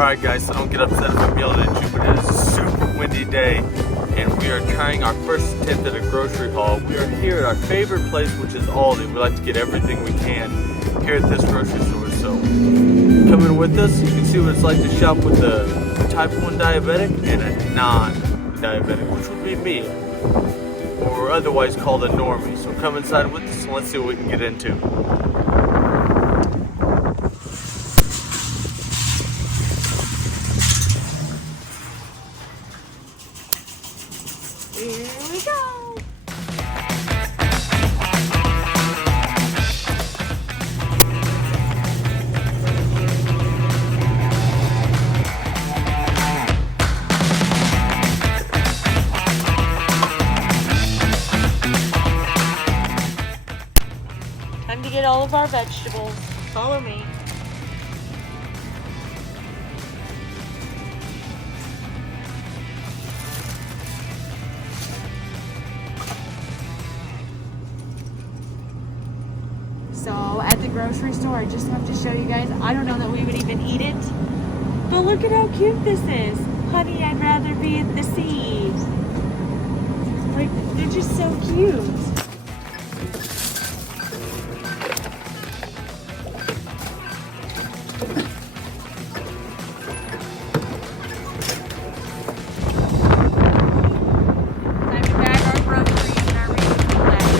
Alright guys, so don't get upset if I'm yelling at you, but it is a super windy day and we are trying our first attempt at a grocery haul. We are here at our favorite place, which is Aldi. We like to get everything we can here at this grocery store. So come in with us, you can see what it's like to shop with a type 1 diabetic and a non-diabetic, which would be me, or otherwise called a normie. So come inside with us and let's see what we can get into. Here we go. Time to get all of our vegetables. Follow me. So at the grocery store, I just have to show you guys, I don't know that we would even eat it, but look at how cute this is. Honey, I'd rather be at the sea. Like, they're just so cute. Time to bag our groceries and our reusable bags.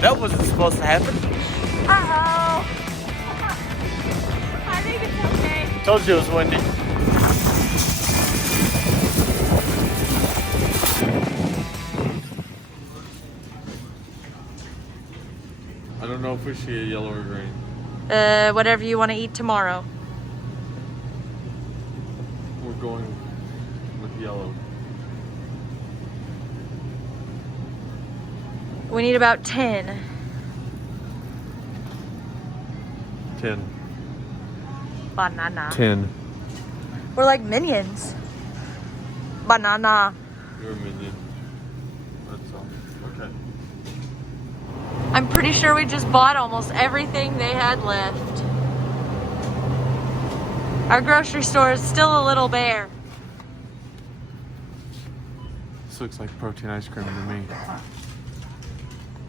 That wasn't supposed to happen. Uh-oh. I think it's okay. Told you it was windy. I don't know if we see a yellow or green. Whatever you want to eat tomorrow. We're going with yellow. We need about 10. 10. Banana. 10. We're like minions. Banana. You're a minion. That's all. Okay. I'm pretty sure we just bought almost everything they had left. Our grocery store is still a little bare. This looks like protein ice cream to me.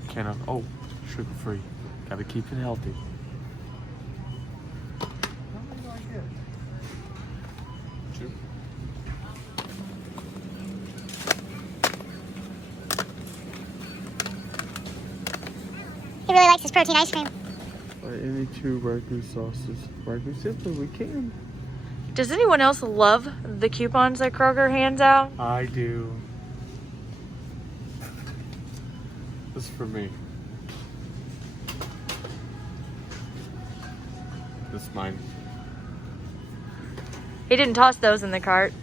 Can of, oh, sugar free. Gotta keep it healthy. Two. He really likes his protein ice cream. Any 2 ragu sauces. Ragu simply we can. Does anyone else love the coupons that Kroger hands out? I do. This is for me. This is mine. He didn't toss those in the cart.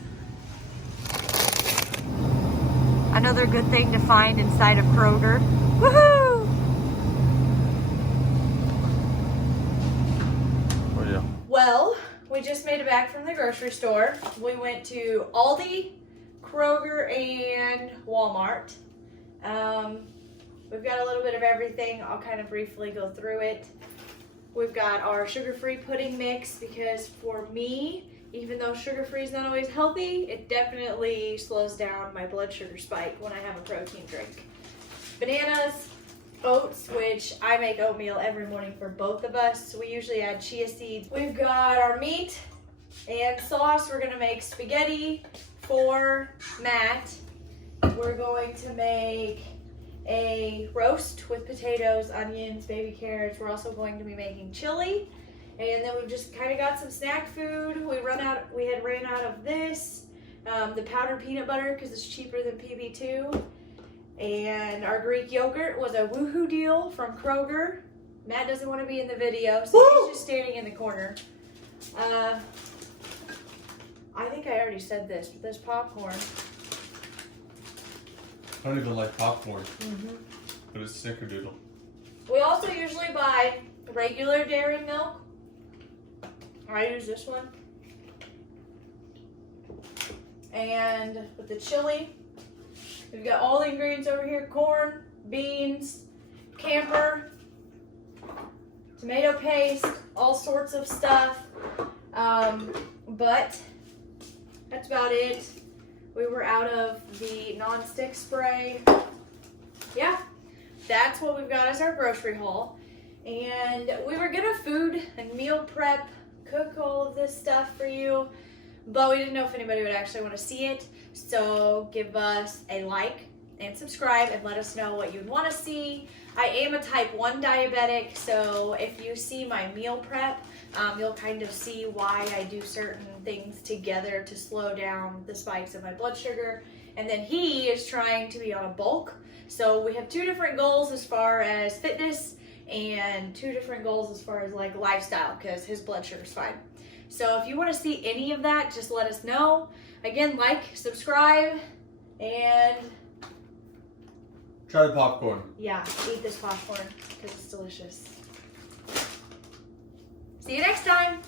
Another good thing to find inside of Kroger. Woohoo! Oh yeah. Well, we just made it back from the grocery store. We went to Aldi, Kroger, and Walmart. We've got a little bit of everything. I'll kind of briefly go through it. We've got our sugar-free pudding mix because for me, even though sugar-free is not always healthy, it definitely slows down my blood sugar spike when I have a protein drink. Bananas, oats, which I make oatmeal every morning for both of us, so we usually add chia seeds. We've got our meat and sauce. We're gonna make spaghetti for Matt. We're going to make a roast with potatoes, onions, baby carrots. We're also going to be making chili. And then we've just kind of got some snack food. We had ran out of this. The powdered peanut butter because it's cheaper than PB2. And our Greek yogurt was a Woohoo deal from Kroger. Matt doesn't want to be in the video, so he's just standing in the corner. I think I already said this, but there's popcorn. I don't even like popcorn, but it's snickerdoodle. We also usually buy regular dairy milk. I use this one. And with the chili, we've got all the ingredients over here: corn, beans, camphor, tomato paste, all sorts of stuff. But that's about it. We were out of the non-stick spray. Yeah, that's what we've got as our grocery haul. And we were gonna food and meal prep, cook all of this stuff for you, but we didn't know if anybody would actually want to see it. So give us a like and subscribe and let us know what you'd want to see. I am a type 1 diabetic, so if you see my meal prep, you'll kind of see why I do certain things together to slow down the spikes of my blood sugar. And then he is trying to be on a bulk. So we have two different goals as far as fitness and two different goals as far as like lifestyle, because his blood sugar's fine. So if you want to see any of that, just let us know. Again, like, subscribe, and Try the popcorn. yeah, eat this popcorn because it's delicious. See you next time.